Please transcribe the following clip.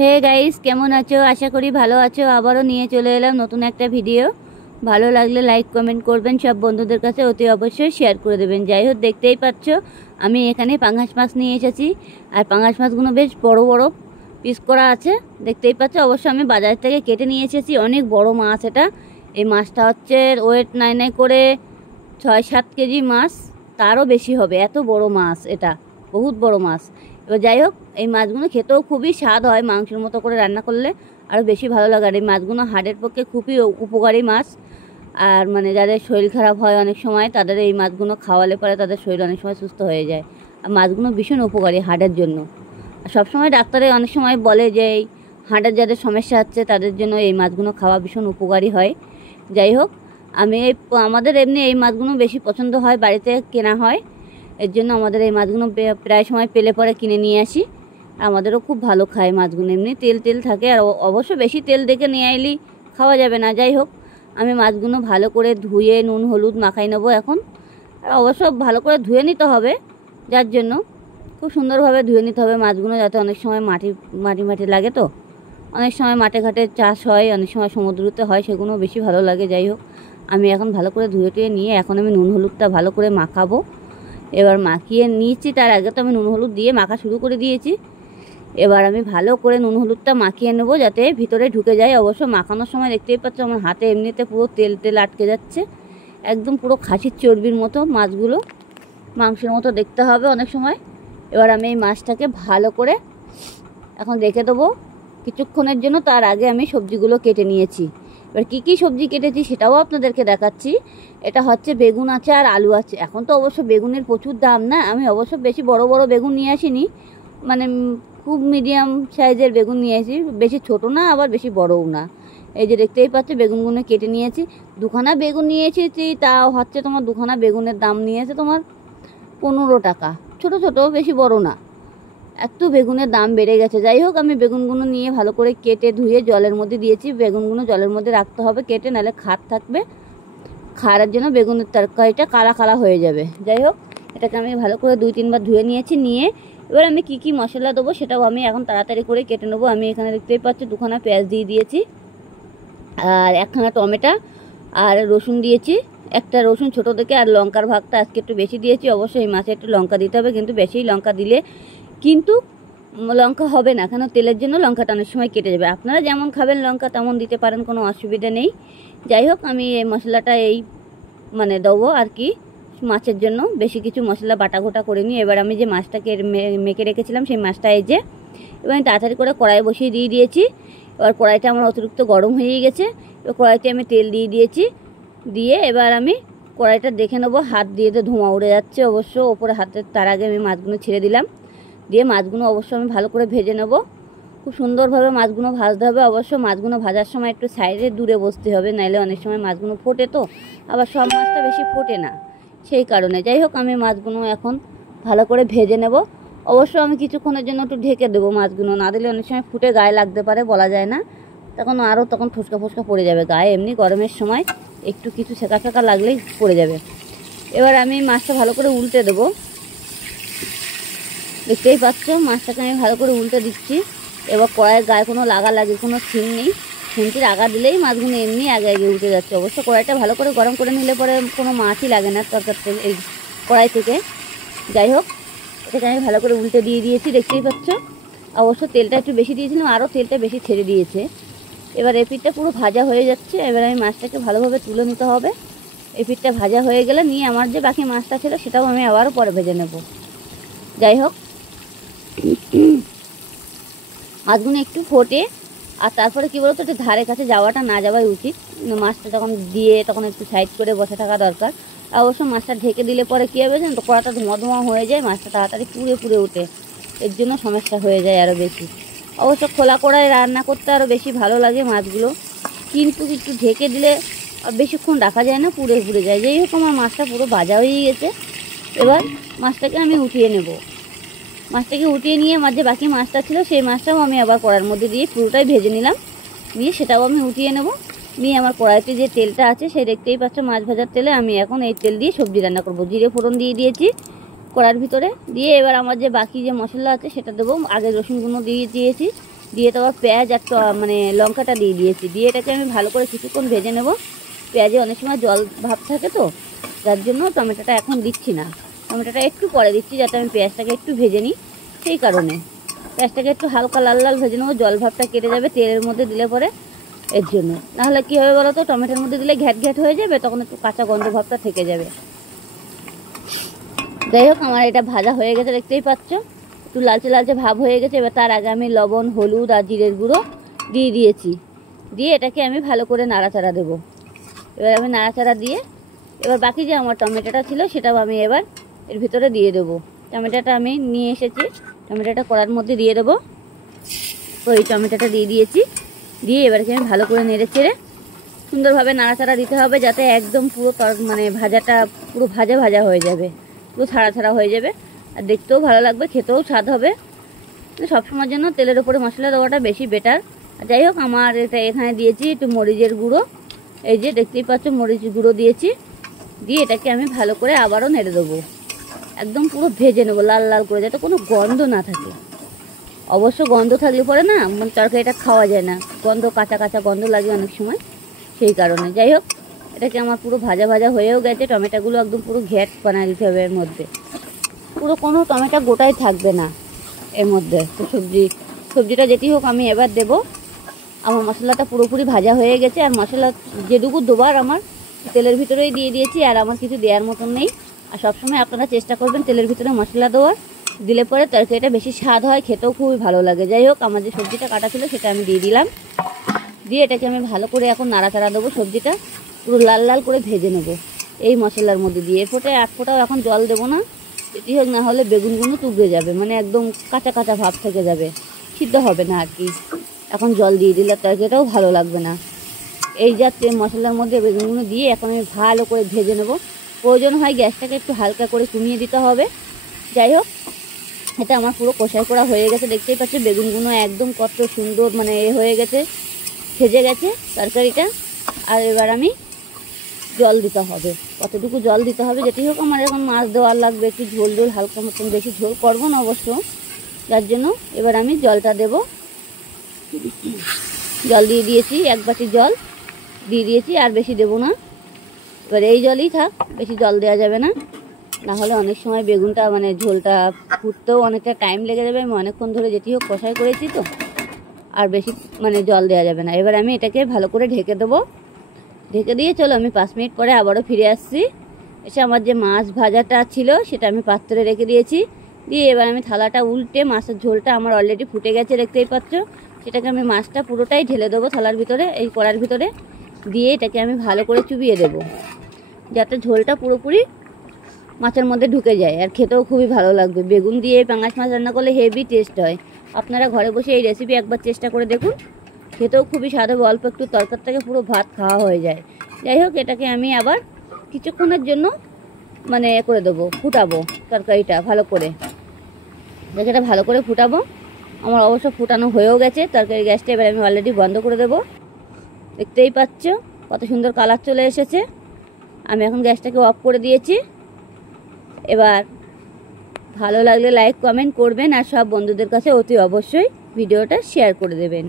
Hey guys, কেমন আছো? আশা করি ভালো আছো। আবারও নিয়ে চলে এলাম নতুন একটা ভিডিও। ভালো লাগলে লাইক কমেন্ট করবেন, সব বন্ধুদের কাছে অতি অবশ্যই শেয়ার করে দেবেন। যাই হোক, দেখতেই পাচ্ছ আমি এখানে পাঙ্গাস মাছ নিয়ে এসেছি। আর পাঙ্গাস মাছগুলো বেশ বড় বড় পিস করা আছে, দেখতেই পাচ্ছ। অবশ্য আমি বাজার থেকে কেটে নিয়ে এসেছি, অনেক বড় মাছ এটা। এই মাছটা হচ্ছে ওয়েট নাই করে 6-7 কেজি মাছ, তারও বেশি হবে। এত বড় মাছ এটা, বহুত বড় মাছ। এবার যাই হোক, এই মাছগুলো খেতেও খুবই স্বাদ হয়, মাংসের মতো করে রান্না করলে আরও বেশি ভালো লাগে। আর এই মাছগুলো হাড়ের পক্ষে খুবই উপকারী মাছ। আর মানে যাদের শরীর খারাপ হয় অনেক সময়, তাদের এই মাছগুলো খাওয়ালে পরে তাদের শরীর অনেক সময় সুস্থ হয়ে যায়। আর মাছগুলো ভীষণ উপকারী হাড়ের জন্য। আর সবসময় ডাক্তারে অনেক সময় বলে যে এই হাড়ের যাদের সমস্যা হচ্ছে তাদের জন্য এই মাছগুলো খাওয়া ভীষণ উপকারী হয়। যাই হোক, আমাদের এমনি এই মাছগুলো বেশি পছন্দ হয়, বাড়িতে কেনা হয়। এর জন্য আমাদের এই মাছগুলো প্রায় সময় পেলে পরে কিনে নিয়ে আসি। আমাদেরও খুব ভালো খায় মাছগুলো, এমনি তেল তেল থাকে। আর অবশ্য বেশি তেল দেখে নিয়ে এলেই খাওয়া যাবে না। যাই হোক, আমি মাছগুলো ভালো করে ধুয়ে নুন হলুদ মাখাই নেবো এখন। আর অবশ্য ভালো করে ধুয়ে নিতে হবে, যার জন্য খুব সুন্দরভাবে ধুয়ে নিতে হবে মাছগুলো, যাতে অনেক সময় মাটি লাগে। তো অনেক সময় মাঠে ঘাটে চাষ হয়, অনেক সময় সমুদ্রতে হয়, সেগুলো বেশি ভালো লাগে। যাই হোক, আমি এখন ভালো করে ধুয়ে টুয়ে নিয়ে এখন আমি নুন হলুদটা ভালো করে মাখাবো। এবার মাখিয়ে নিয়েছি, তার আগে তো আমি নুন হলুদ দিয়ে মাখা শুরু করে দিয়েছি। এবার আমি ভালো করে নুন হলুদটা মাখিয়ে নেবো যাতে ভিতরে ঢুকে যায়। অবশ্য মাখানোর সময় দেখতেই পাচ্ছ আমার হাতে এমনিতে পুরো তেল তেল আটকে যাচ্ছে, একদম পুরো খাসির চর্বির মতো। মাছগুলো মাংসের মতো দেখতে হবে অনেক সময়। এবার আমি এই মাছটাকে ভালো করে এখন রেখে দেবো কিছুক্ষণের জন্য। তার আগে আমি সবজিগুলো কেটে নিয়েছি। এবার কী কী সবজি কেটেছি সেটাও আপনাদেরকে দেখাচ্ছি। এটা হচ্ছে বেগুন আছে আর আলু আছে। এখন তো অবশ্য বেগুনের প্রচুর দাম না, আমি অবশ্য বেশি বড় বড় বেগুন নিয়ে আসিনি, মানে খুব মিডিয়াম সাইজের বেগুন নিয়ে আসি, বেশি ছোটো না আবার বেশি বড়ও না। এই যে দেখতেই পাচ্ছ বেগুনগুলো কেটে নিয়েছি। দুখানা বেগুন নিয়ে এসেছি, তাও হচ্ছে তোমার দুখানা বেগুনের দাম নিয়েছে তোমার 15 টাকা। ছোটো ছোটো, বেশি বড় না। একটু বেগুনের দাম বেড়ে গেছে। যাই হোক, আমি বেগুনগুলো নিয়ে ভালো করে কেটে ধুয়ে জলের মধ্যে দিয়েছি। বেগুনগুলো জলের মধ্যে রাখতে হবে কেটে, নাহলে খার থাকবে, খারের জন্য বেগুনের তরকারিটা কালা কালা হয়ে যাবে। যাই হোক, এটাকে আমি ভালো করে 2-3 বার ধুয়ে নিয়েছি। নিয়ে এবার আমি কি কি মশলা দেবো সেটাও আমি এখন তাড়াতাড়ি করে কেটে নেবো। আমি এখানে দেখতেই পাচ্ছি দুখানা পেঁয়াজ দিয়ে দিয়েছি, আর একখানা টমেটো, আর রসুন দিয়েছি একটা, রসুন ছোটো থেকে। আর লঙ্কার ভাগটা আজকে একটু বেশি দিয়েছি। অবশ্যই এই মাছে একটু লঙ্কা দিতে হবে, কিন্তু বেশি লঙ্কা দিলে কিন্তু লঙ্কা হবে না, কেন তেলের জন্য লঙ্কাটা অনেক সময় কেটে যাবে। আপনারা যেমন খাবেন লঙ্কা তেমন দিতে পারেন, কোনো অসুবিধা নেই। যাই হোক, আমি এই মশলাটা দেবো আর কি মাছের জন্য। বেশি কিছু মশলা বাটা ঘোটা করে নিই। এবার আমি যে মাছটাকে মেখে রেখেছিলাম সেই মাছটা এই যে এবার আমি তাড়াতাড়ি করে কড়াই বসিয়ে দিয়ে দিয়েছি। এবার কড়াইটা আমার অতিরিক্ত গরম হয়ে গেছে। এবার কড়াইতে আমি তেল দিয়ে দিয়েছি। দিয়ে এবার আমি কড়াইটা দেখে নেবো, হাত দিয়ে তো ধোঁয়া উড়ে যাচ্ছে অবশ্য ওপরে হাতের। তার আগে আমি মাছগুলো ছেড়ে দিলাম, দিয়ে মাছগুলো অবশ্য আমি ভালো করে ভেজে নেব। খুব সুন্দরভাবে মাছগুলো ভাজতে হবে। অবশ্য মাছগুলো ভাজার সময় একটু সাইডে দূরে বসতে হবে, নাইলে অনেক সময় মাছগুলো ফোটে। তো আবার সব মাছটা বেশি ফোটে না, সেই কারণে। যাই হোক, আমি মাছগুলো এখন ভালো করে ভেজে নেব। অবশ্য আমি কিছুক্ষণের জন্য একটু ঢেকে দেবো, মাছগুলো না দিলে অনেক সময় ফুটে গায়ে লাগতে পারে, বলা যায় না। তখন ফুসকা ফুসকা পড়ে যাবে গায়ে। এমনি গরমের সময় একটু কিছু সেকা সেকা লাগলেই পড়ে যাবে। এবার আমি মাছটা ভালো করে উল্টে দেবো। দেখতেই পাচ্ছ মাছটাকে আমি ভালো করে উল্টে দিচ্ছি। এবার কড়াইয়ের গায়ে কোনো লাগি কোনো ছিন নেই। খুন্তির আগা দিলেই মাছগুলো এমনি আগে আগে উঠে যাচ্ছে। অবশ্য কড়াইটা ভালো করে গরম করে নিলে পরে কোনো মাছই লাগে না তরকারিতে এই কড়াই থেকে। যাই হোক, এটাকে আমি ভালো করে উল্টে দিয়ে দিয়েছি, দেখতেই পাচ্ছ। অবশ্য তেলটা একটু বেশি দিয়েছিলাম, আরও তেলটা বেশি ছেড়ে দিয়েছে। এবার এই পিঠটা পুরো ভাজা হয়ে যাচ্ছে। এবার আমি মাছটাকে ভালোভাবে তুলে নিতে হবে। এই পিঠটা ভাজা হয়ে গেলে নিয়ে আমার যে বাকি মাছটা ছিল সেটাও আমি আবারও পরে ভেজে নেব। যাই হোক, মাছগুলো একটু ফোটে, আর তারপরে কী বলতো, একটু ধারে কাছে যাওয়াটা না যাওয়াই উচিত। মাছটা যখন দিয়ে তখন একটু সাইড করে বসে থাকা দরকার। অবশ্য মাছটা ঢেকে দিলে পরে কী হবে জানো তো, কড়াটা ধোঁয়া ধোঁয়া হয়ে যায়, মাছটা তাড়াতাড়ি পুড়ে পুড়ে ওঠে। এর জন্য সমস্যা হয়ে যায় আরও বেশি। অবশ্য খোলা কড়ায় রান্না করতে আরও বেশি ভালো লাগে মাছগুলো, কিন্তু একটু ঢেকে দিলে বেশিক্ষণ রাখা যায় না, পুড়ে পুড়ে যায়। যাই হোক, আমার মাছটা পুরো ভাজা হয়ে গেছে। এবার মাছটাকে আমি উঠিয়ে নেব। মাছটাকে উঠিয়ে নিয়ে আমার যে বাকি মাছটা ছিল সেই মাছটাও আমি আবার কড়ার মধ্যে দিয়ে পুরোটাই ভেজে নিলাম। নিয়ে সেটাও আমি উঠিয়ে নেব। নিয়ে আমার কড়াইতে যে তেলটা আছে সেই দেখতেই পাচ্ছ মাছ ভাজার তেলে আমি এখন এই তেল দিয়ে সবজি রান্না করব। জিরে ফোড়ন দিয়ে দিয়েছি কড়ার ভিতরে। দিয়ে এবার আমার যে বাকি যে মশলা আছে সেটা দেবো। আগে রসুনগুলো দিয়ে দিয়েছি, দিয়ে তারপর পেঁয়াজ আর মানে লঙ্কাটা দিয়ে দিয়েছি। দিয়ে এটাকে আমি ভালো করে কিছুক্ষণ ভেজে নেব। পেঁয়াজে অনেক সময় জল ভাব থাকে তো, যার জন্য টমেটোটা এখন দিচ্ছি না, টমেটোটা একটু পরে দিচ্ছি যাতে আমি পেঁয়াজটাকে একটু ভেজে নিই। সেই কারণে পেঁয়াজটাকে একটু হালকা লাল লাল ভেজে নেবো, জল ভাবটা কেটে যাবে তেলের মধ্যে দিলে পরে, এর জন্য। নাহলে কী হবে বলো তো, টমেটোর মধ্যে দিলে ঘ্যাট ঘ্যাট হয়ে যাবে, তখন একটু কাঁচা গন্ধ ভাবটা থেকে যাবে। যাই হোক, আমার এটা ভাজা হয়ে গেছে, দেখতেই পাচ্ছ একটু লালচে লালচে ভাব হয়ে গেছে। এবার তার আগে আমি লবণ, হলুদ আর জিরের গুঁড়ো দিয়ে দিয়েছি। দিয়ে এটাকে আমি ভালো করে নাড়াচাড়া দেবো। এবার আমি নাড়াচাড়া দিয়ে এবার বাকি যে আমার টমেটোটা ছিল সেটাও আমি এবার এর ভিতরে দিয়ে দেবো। টমেটোটা আমি নিয়ে এসেছি, টমেটোটা কড়ার মধ্যে দিয়ে দেবো। তো এই টমেটোটা দিয়ে দিয়েছি। দিয়ে এবারকে আমি ভালো করে নেড়ে চেড়ে সুন্দরভাবে নাড়াচাড়া দিতে হবে, যাতে একদম পুরো মানে ভাজাটা পুরো ভাজা ভাজা হয়ে যাবে, পুরো ছাড়া ছাড়া হয়ে যাবে, আর দেখতেও ভালো লাগবে, খেতেও স্বাদ হবে। সবসময়ের জন্য তেলের উপরে মশলা দেওয়াটা বেশি বেটার। যাই হোক, আমার এটা এখানে দিয়েছি একটু মরিচের গুঁড়ো, এই যে দেখতেই পাচ্ছ মরিচ গুঁড়ো দিয়েছি। দিয়ে এটাকে আমি ভালো করে আবারও নেড়ে দেবো, একদম পুরো ভেজে নেবো লাল লাল করে, যাতে কোনো গন্ধ না থাকে। অবশ্য গন্ধ থাকলে পরে না তরকারিটা খাওয়া যায় না, গন্ধ কাঁচা কাঁচা গন্ধ লাগে অনেক সময়, সেই কারণে। যাই হোক, এটাকে আমার পুরো ভাজা ভাজা হয়েও গেছে। টমেটোগুলো একদম পুরো ঘ্যাট বানিয়ে দিতে হবে এর মধ্যে, পুরো কোনো টমেটো গোটাই থাকবে না এর মধ্যে। তো সবজিটা যেটি হোক আমি এবার দেব। আমার মশলাটা পুরোপুরি ভাজা হয়ে গেছে, আর মশলা যেটুকু দুবার আমার তেলের ভিতরেই দিয়ে দিয়েছি, আর আমার কিছু দেওয়ার মতন নেই। আর সবসময় আপনারা চেষ্টা করবেন তেলের ভিতরে মশলা দেওয়ার, দিলে পরে তরকারিটা বেশি স্বাদ হয়, খেতেও খুবই ভালো লাগে। যাই হোক, আমার যে সবজিটা কাটা ছিল সেটা আমি দিয়ে দিলাম। দিয়ে এটাকে আমি ভালো করে এখন নাড়াচাড়া দেবো, সবজিটা পুরো লাল লাল করে ভেজে নেবো এই মশলার মধ্যে দিয়ে। এক ফোঁটাও এখন জল দেবো না, এটি হোক, না হলে বেগুনগুলো তুবড়ে যাবে, মানে একদম কাঁচা কাঁচা ভাব থেকে যাবে, সিদ্ধ হবে না আর কি। এখন জল দিয়ে দিলে তরকারিটাও ভালো লাগবে না। এই যাতে মশলার মধ্যে বেগুনগুলো দিয়ে এখন আমি ভালো করে ভেজে নেব। প্রয়োজন হয় গ্যাসটাকে একটু হালকা করে কমিয়ে দিতে হবে। যাই হোক, এটা আমার পুরো কষাই করা হয়ে গেছে, দেখতেই পাচ্ছি বেগুনগুলো একদম কত সুন্দর মানে হয়ে গেছে, ভেজে গেছে তরকারিটা। আর এবার আমি জল দিতে হবে, কতটুকু জল দিতে হবে যেটি হোক, আমার এখন মাছ দেওয়ার লাগবে, একটু ঝোল ঝোল হালকা মতন, বেশি ঝোল করবো না অবশ্য, যার জন্য এবার আমি জলটা দেব। জল দিয়ে দিয়েছি, 1 বাটি জল দিয়ে দিয়েছি, আর বেশি দেবো না। এবার এই জলই থাক, বেশি জল দেওয়া যাবে না, না হলে অনেক সময় বেগুনটা মানে ঝোলটা ফুটতেও অনেকটা টাইম লেগে যাবে। আমি অনেকক্ষণ ধরে যেটি হোক কষাই করেছি তো, আর বেশি মানে জল দেওয়া যাবে না। এবার আমি এটাকে ভালো করে ঢেকে দেবো। ঢেকে দিয়ে চলো আমি 5 মিনিট পরে আবারও ফিরে আসছি। এসে আমার যে মাছ ভাজাটা ছিল সেটা আমি পাত্রে রেখে দিয়েছি। দিয়ে এবার আমি থালাটা উল্টে, মাছের ঝোলটা আমার অলরেডি ফুটে গেছে দেখতেই পাচ্ছ, সেটাকে আমি মাছটা পুরোটাই ঢেলে দেবো থালার ভিতরে, এই কড়ার ভিতরে দিয়ে এটাকে আমি ভালো করে চুবিয়ে দেবো, যাতে ঝোলটা পুরোপুরি মাছের মধ্যে ঢুকে যায়, আর খেতেও খুবই ভালো লাগবে। বেগুন দিয়ে পাঙাশ মাছ রান্না করলে হেভি টেস্ট হয়। আপনারা ঘরে বসে এই রেসিপি একবার চেষ্টা করে দেখুন, খেতেও খুবই স্বাদ হবে। অল্প একটু তরকার থেকে পুরো ভাত খাওয়া হয়ে যায়। যাই হোক, এটাকে আমি আবার কিছুক্ষণের জন্য মানে করে দেবো, ফুটাবো তরকারিটা ভালো করে, এটা ভালো করে ফুটাবো। আমার অবশ্য ফুটানো হয়েও গেছে তরকারি, গ্যাসটা এবার আমি অলরেডি বন্ধ করে দেবো। দেখতেই পাচ্ছ কত সুন্দর কালার চলে এসেছে। আমি এখন গ্যাসটাকে অফ করে দিয়েছি। এবার ভালো লাগলে লাইক কমেন্ট করবেন, আর সব বন্ধুদের কাছে অতি অবশ্যই ভিডিওটা শেয়ার করে দেবেন।